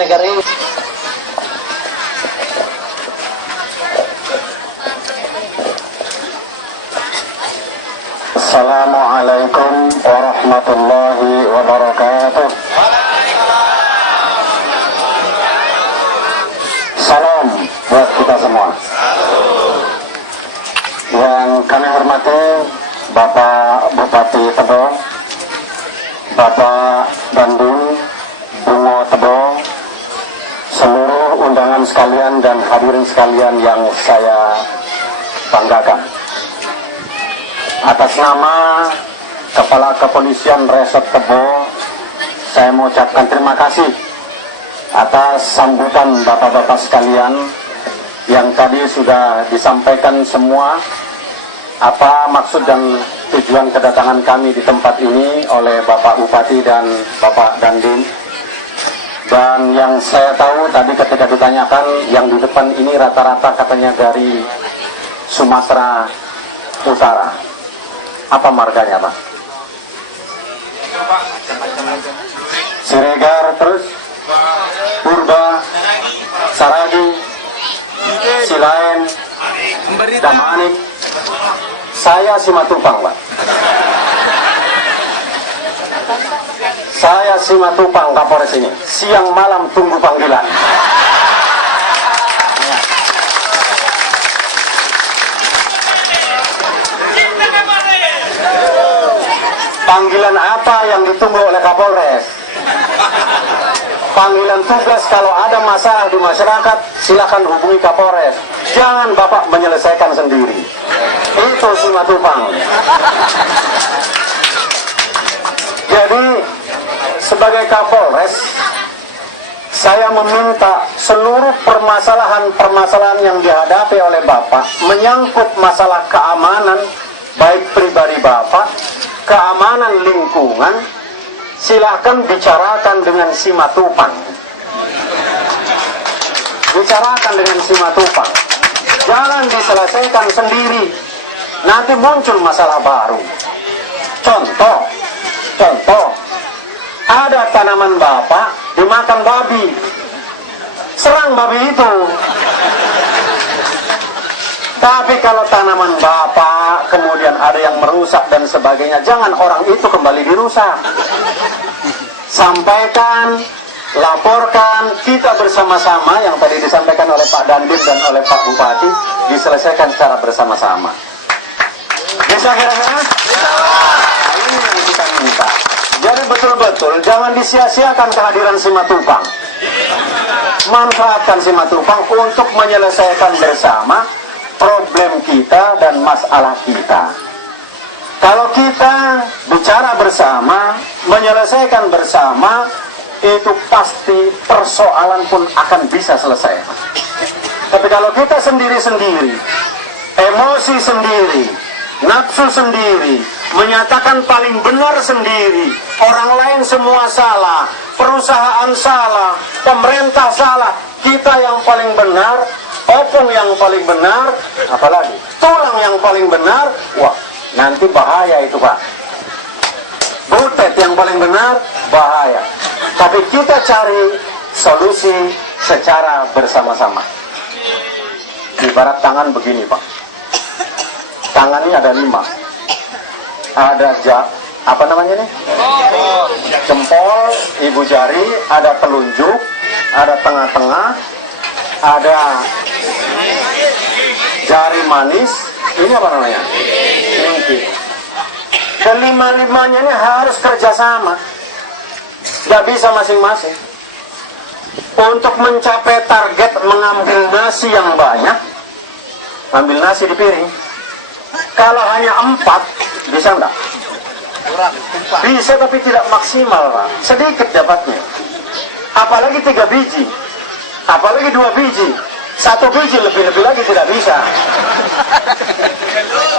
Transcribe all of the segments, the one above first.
negara ini. Assalamualaikum warahmatullahi wabarakatuh. Salam buat kita semua. Yang kami hormati Bapak Bupati Tebo, Bapak Dandun Bungo Tebo, seluruh undangan sekalian dan hadirin sekalian yang saya banggakan. Atas nama Kepala Kepolisian Resort Tebo, saya mengucapkan terima kasih atas sambutan bapak-bapak sekalian yang tadi sudah disampaikan semua apa maksud dan tujuan kedatangan kami di tempat ini oleh Bapak Bupati dan Bapak Dandun. Dan yang saya tahu tadi ketika ditanyakan, yang di depan ini rata-rata katanya dari Sumatera Utara. Apa marganya, Pak? Siregar, terus Purba, Saragi, Silain, Damanik. Saya Simatupang, Pak. Saya Simatupang, Kapolres ini. Siang malam tunggu panggilan. Panggilan apa yang ditunggu oleh Kapolres? Panggilan tugas, kalau ada masalah di masyarakat, silakan hubungi Kapolres. Jangan Bapak menyelesaikan sendiri. Itu Simatupang. Jadi, sebagai Kapolres, saya meminta seluruh permasalahan-permasalahan yang dihadapi oleh Bapak menyangkut masalah keamanan, baik pribadi Bapak, keamanan lingkungan, silahkan bicarakan dengan Simatupang. Bicarakan dengan Simatupang. Jangan diselesaikan sendiri. Nanti muncul masalah baru. Contoh, ada tanaman Bapak dimakan babi. Serang babi itu. Tapi kalau tanaman Bapak kemudian ada yang merusak dan sebagainya, jangan orang itu kembali dirusak. Sampaikan, laporkan, kita bersama-sama yang tadi disampaikan oleh Pak Dandim dan oleh Pak Bupati, diselesaikan secara bersama-sama. Bisa kira-kira? Ini yang kita minta. Jadi betul-betul jangan disia-siakan kehadiran Simatupang. Manfaatkan Simatupang untuk menyelesaikan bersama problem kita dan masalah kita. Kalau kita bicara bersama, menyelesaikan bersama, itu pasti persoalan pun akan bisa selesai. Tapi kalau kita sendiri-sendiri, emosi sendiri, nafsu sendiri, menyatakan paling benar sendiri, orang lain semua salah, perusahaan salah, pemerintah salah, kita yang paling benar, opung yang paling benar, apalagi tulang yang paling benar, wah nanti bahaya itu Pak. Butet yang paling benar, bahaya. Tapi kita cari solusi secara bersama-sama. Ibarat tangan begini Pak. Tangan ini ada 5. Ada apa namanya nih? Jempol, ibu jari, ada telunjuk, ada tengah-tengah, ada jari manis, ini apa namanya? Kelingking. Kelima-limanya ini harus kerjasama, nggak bisa masing-masing. Untuk mencapai target mengambil nasi yang banyak, ambil nasi di piring. Kalau hanya 4, bisa nggak? Bisa, tapi tidak maksimal Pak. Sedikit dapatnya. Apalagi 3 biji, apalagi 2 biji, 1 biji lebih-lebih lagi tidak bisa.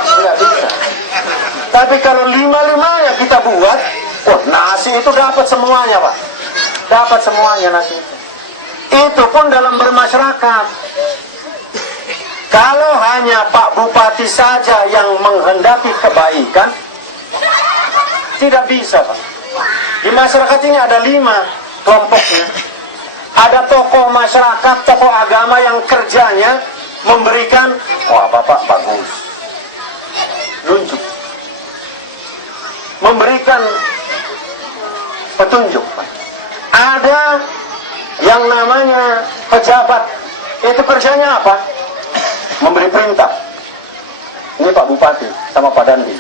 Tidak bisa. Tapi kalau 5-5-nya kita buat, wah nasi itu dapat semuanya Pak. Dapat semuanya nasi itu. Itu pun dalam bermasyarakat. Kalau hanya Pak Bupati saja yang menghendaki kebaikan, tidak bisa Pak. Di masyarakat ini ada 5 kelompoknya. Ada tokoh masyarakat, tokoh agama yang kerjanya memberikan, wah Bapak bagus, nunjuk, memberikan petunjuk. Ada yang namanya pejabat, itu kerjanya apa? Memberi perintah. Ini Pak Bupati sama Pak Dandi,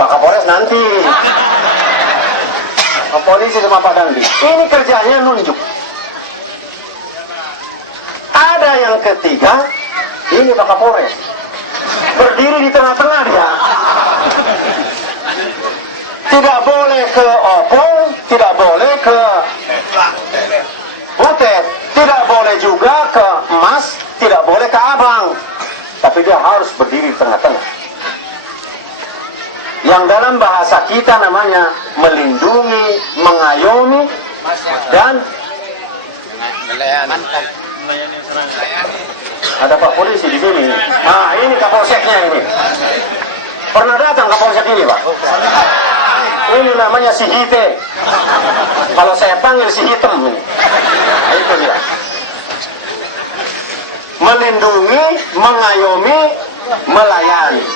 Pak Kapolres nanti, Pak Polisi sama Pak Dandi. Ini kerjanya nunjuk. Ada yang ketiga, ini Pak Kapolres, berdiri di tengah-tengah dia. Tidak boleh ke Opong, tidak boleh ke Butet, tidak boleh juga ke Emas, tidak boleh ke Abang, tapi dia harus berdiri di tengah-tengah. Yang dalam bahasa kita namanya melindungi, mengayomi, dan ada Pak Polisi di sini. Nah, ini Kapolseknya ini. Pernah datang Kapolsek ini, Pak? Ini namanya si Hite. Kalau saya panggil si Hitam ini. Nah, itu dia. Melindungi, mengayomi, melayani.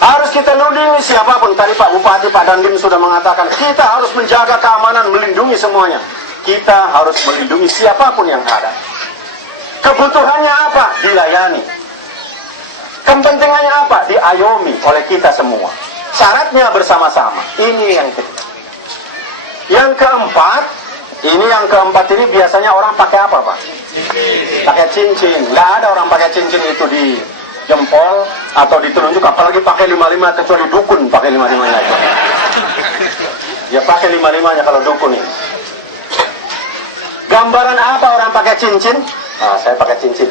Harus kita lindungi siapapun. Tadi Pak Bupati, Pak Dandim sudah mengatakan, kita harus menjaga keamanan, melindungi semuanya. Kita harus melindungi siapapun yang ada. Kebutuhannya apa? Dilayani. Kepentingannya apa? Diayomi oleh kita semua. Syaratnya bersama-sama. Ini yang ketiga. Yang keempat, ini biasanya orang pakai apa, Pak? Pakai cincin. Nggak ada orang pakai cincin itu di jempol atau di telunjuk, apalagi pakai 55, kecuali dukun pakai 55-nya itu. Ya pakai 55-nya kalau dukun ini. Gambaran apa orang pakai cincin? Nah, saya pakai cincin.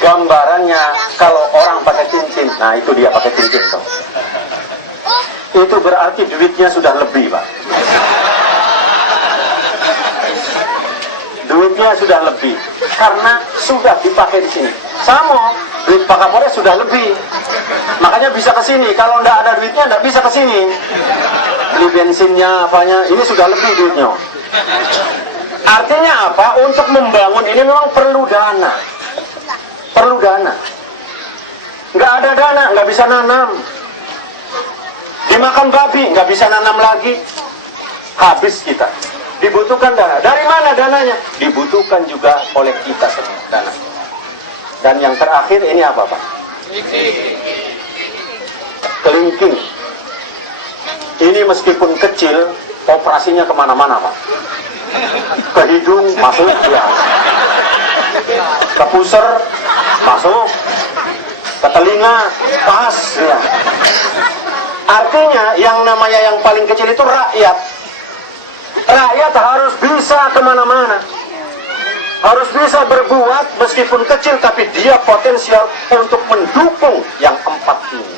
Gambarannya kalau orang pakai cincin, nah itu dia pakai cincin tuh. Itu berarti duitnya sudah lebih, Pak. Duitnya sudah lebih karena sudah dipakai di sini. Sama duit Pak Kapolres sudah lebih, makanya bisa ke sini. Kalau nggak ada duitnya nggak bisa ke sini. Beli bensinnya, apanya, ini sudah lebih duitnya. Artinya apa? Untuk membangun ini memang perlu dana. Perlu dana. Nggak ada dana, nggak bisa nanam. Dimakan babi, nggak bisa nanam lagi. Habis kita. Dibutuhkan dana. Dari mana dananya? Dibutuhkan juga oleh kita semua dana. Dan yang terakhir ini apa, Pak? Kelingking. Ini meskipun kecil, operasinya kemana-mana, Pak. Ke hidung masuk, ya. Ke pusar masuk, ke telinga pas, ya. Artinya yang namanya yang paling kecil itu rakyat. Rakyat harus bisa kemana-mana, harus bisa berbuat meskipun kecil, tapi dia potensial untuk mendukung yang empat ini.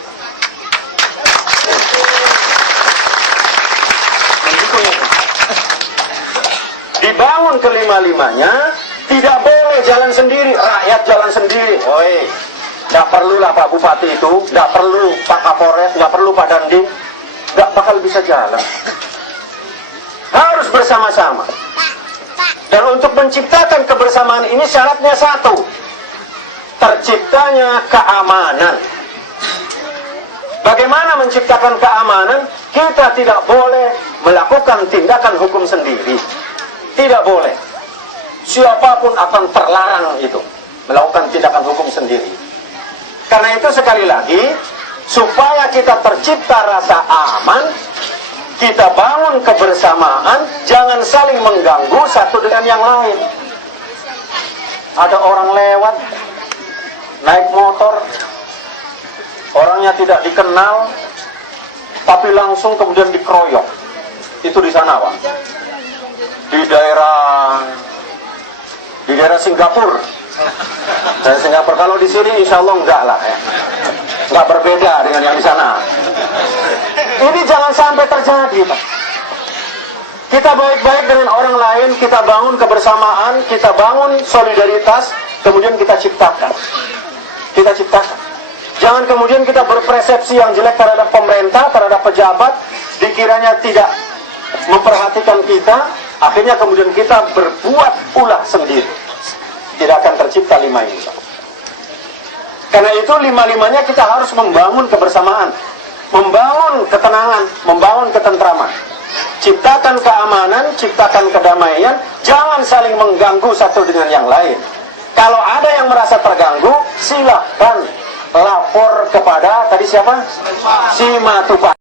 Dibangun kelima-limanya, tidak boleh jalan sendiri, rakyat jalan sendiri. Oi, nggak perlulah Pak Bupati itu, nggak perlu Pak Kapolres, nggak perlu Pak Dandim, nggak bakal bisa jalan. Harus bersama-sama. Dan untuk menciptakan kebersamaan ini syaratnya satu, terciptanya keamanan. Bagaimana menciptakan keamanan? Kita tidak boleh melakukan tindakan hukum sendiri. Tidak boleh. Siapapun akan terlarang itu melakukan tindakan hukum sendiri. Karena itu sekali lagi, supaya kita tercipta rasa aman, kita bangun kebersamaan, jangan saling mengganggu satu dengan yang lain. Ada orang lewat, naik motor, orangnya tidak dikenal, tapi langsung kemudian dikeroyok. Itu di sana, Pak. Di daerah Singapura. Dari Singapura. Kalau di sini insya Allah enggak lah, ya. Enggak berbeda dengan yang di sana. Ini jangan sampai terjadi, Pak. Kita baik-baik dengan orang lain, kita bangun kebersamaan, kita bangun solidaritas, kemudian kita ciptakan. Kita ciptakan. Jangan kemudian kita berpersepsi yang jelek terhadap pemerintah, terhadap pejabat, dikiranya tidak memperhatikan kita, akhirnya kemudian kita berbuat ulah sendiri. Tidak akan tercipta lima ini. Karena itu lima-limanya kita harus membangun kebersamaan, membangun ketenangan, membangun ketentraman. Ciptakan keamanan, ciptakan kedamaian, jangan saling mengganggu satu dengan yang lain. Kalau ada yang merasa terganggu, silahkan lapor kepada, tadi siapa? Si Matupang.